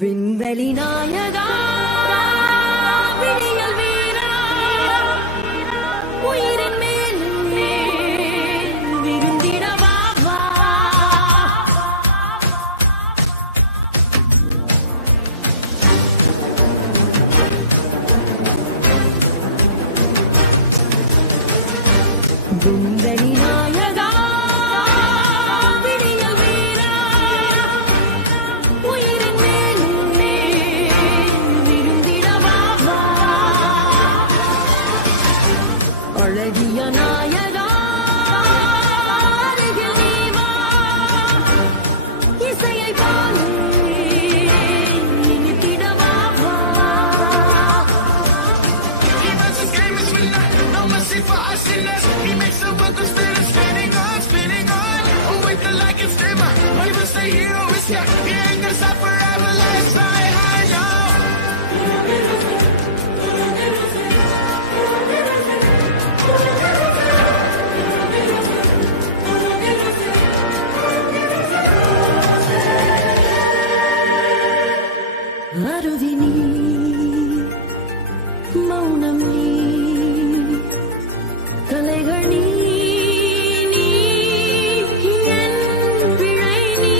விண்வெளி நாயகா விழியல் வீரா உயிரின் மேல் விருந்திடவா வா விண்வெளி நாயகா விழியல் வீரா உயிரின் மேல் விருந்திடவா வா அழகிய நாயகா அருகில் நீ வா இசையை பாடு இனித்திடவா வா He runs his game as we not, no mercy for us in us. He makes the world go spinning on, spinning on. Oh, wait, the like is dimmer. He will stay here, always here. He ain't gonna stop forever, let's fly high now. அருவி நீ மௌனம் நீ கலைகள் நீ நீ என் பிழை நீ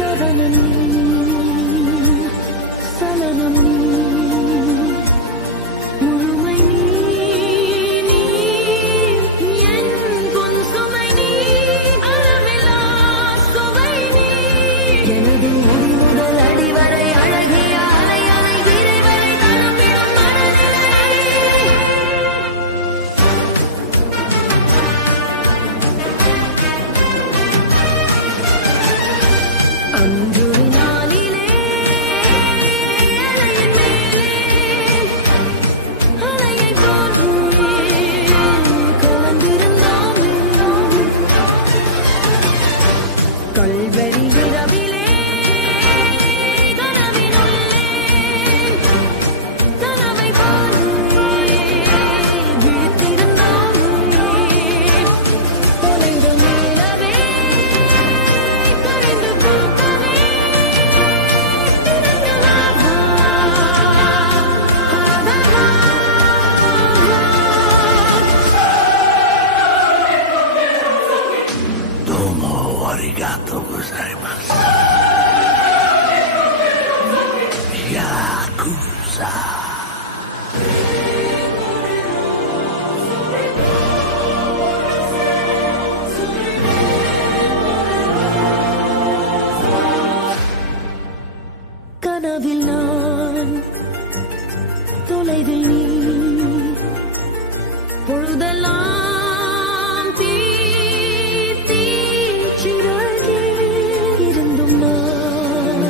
கவனம் நீ சலனம் நீ முழுமை நீ நீ என் பொன் சுமை நீ அளவிலா சுவை நீ எனது முடி முதல் அடிவரை அழகிய அலை அலை விரைவரை தளம்பிடும் மனநிலை அஞ்சுவினாலிலே அலையின் மேலே அலையை போன்றே கலந்திருந்தோமே கல்வெறி இரவிலே கனவினுள்ளே கனவை போன்றே விழித்திருந்தோமே தொலைந்த நிலவே கரைந்து பூக்கவே திறந்தலாவா Aadhava Domo arigato gozaimasu. Yakuza. கனவில் நான் தொலைவில் நீ பொழுதெல்லாம் தீ தீ சிறகே இருந்தும் நான்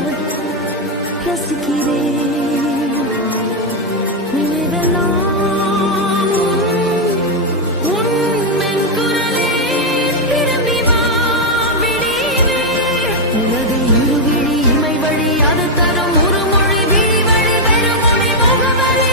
ரசிக்கிறேன் நினைவெல்லாம் உன் மென்குரலே திரும்பி வா விடிவே உனது இருவிழி இமை வழி அது தரும் ஒரு மொழி விழி வழி வெறுமொழி முகவரி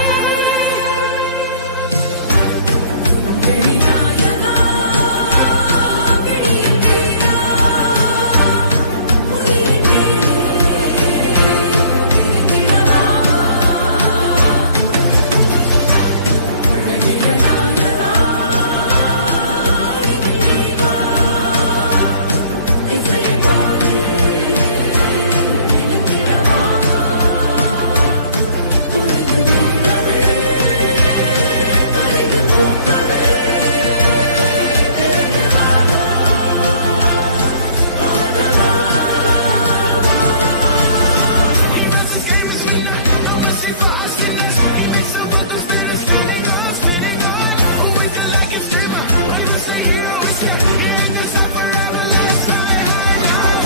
He runs his game as we not, no mercy for us in us. He makes the world go spinning on, spinning on. Oh, wait, the like is dimmer. He will stay here, always here. He ain't gonna stop forever, let's fly high now.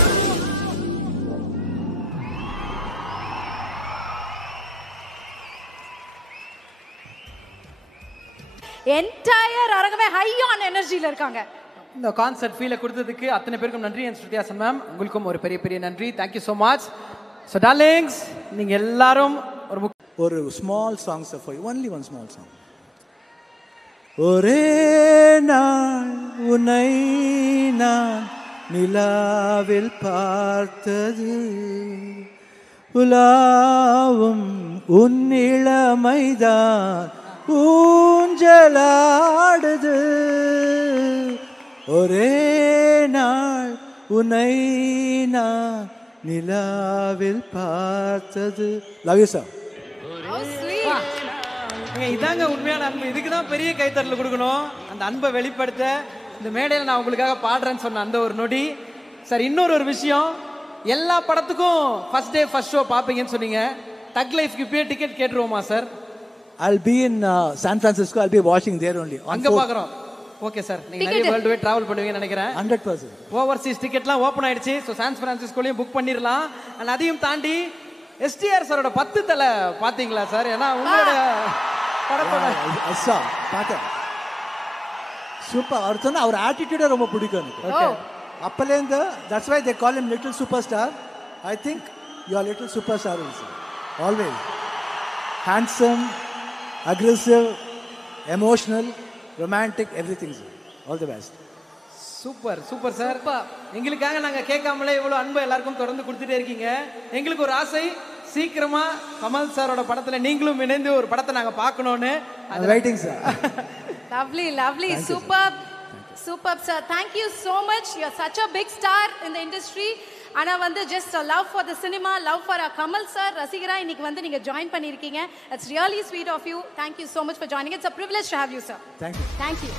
Entire அரங்கமே high on எனர்ஜில இருக்காங்க. இந்த concert ஃபீலை கொடுத்ததுக்கு அத்தனை பேருக்கும் நன்றி. என் Shruti Haasan ma'am உங்களுக்கும் ஒரு பெரிய பெரிய நன்றி. Thank you so much. So darlings, நீங்கள் எல்லாரும் ஒரு small songs for you, only one small song. ஒரே நாள் உன்னை நான் நிலாவில் பார்த்தது, உலாவும் உன்னிளமைதான் ஊஞ்சலாடுது ஒரே நாள் உன்னை நான் நிலாவில் பார்த்தது. Love you sir. How sweet. இதாங்க உண்மையான அன்பு. இதுக்கு தான் பெரிய கைத்தட்டல் கொடுக்கணும். அந்த அன்பை வெளிப்படுத்த இந்த மேடையில் நான் உங்களுக்காக பாடுறேன்னு சொன்ன அந்த ஒரு நொடி. சார் இன்னொரு விஷயம், எல்லா படத்துக்கும் ஃபர்ஸ்ட் டே ஃபர்ஸ்ட் ஷோ பார்ப்பீங்கன்னு சொன்னீங்க. தக் லைஃப்க்கு இப்பயே டிக்கெட் கேட்டுருவோமா sir? I'll be in San Francisco. I'll be watching there only. அங்க பார்க்குறோம். ஓகே சார், நீங்க நிறைய வேர்ல்டு வைட் டிராவல் பண்ணுவீங்கன்னு நினைக்கிறேன். 100%. ஓவர்சீஸ் டிக்கெட்லாம் ஓப்பன் ஆயிடுச்சு. ஸோ சான் பிரான்சிஸ்கோலையும் புக் பண்ணிடலாம். அண்ட் அதையும் தாண்டி எஸ்டிஆர் சாரோட 10 தலை பார்த்தீங்களா சார்? ஏன்னா உங்களோட படத்தோட பார்த்தேன். சூப்பர். அவர் சொன்ன அவர் ஆட்டிடியூட ரொம்ப பிடிக்கும் எனக்கு. Okay. அப்பலேருந்து that's why they call him little superstar. I think you are little superstar also. Always handsome, aggressive, emotional, romantic, everything sir. All the best. Super super sir. எங்களுக்காக நாங்க கேட்காமலே இவ்வளவு அன்பு எல்லாருக்கும் தொடர்ந்து கொடுத்துட்டே இருக்கீங்க. எங்களுக்கு ஒரு ஆசை, சீக்கிரமா கமல் சாரோட படத்துல நீங்களும் இணைந்து ஒரு படத்தை நாங்க பார்க்கணும்னு. Waiting sir. Lovely, lovely, superb, superb sir. Thank you so much. You are such a big star in the industry. ஆனா வந்து just a love for the cinema, love for our Kamal sir, ரசிகரா இன்னைக்கு வந்து நீங்க join பண்ணிருக்கீங்க. It's really sweet of you. Thank you so much for joining. It's a privilege to have you sir. Thank you. Thank you.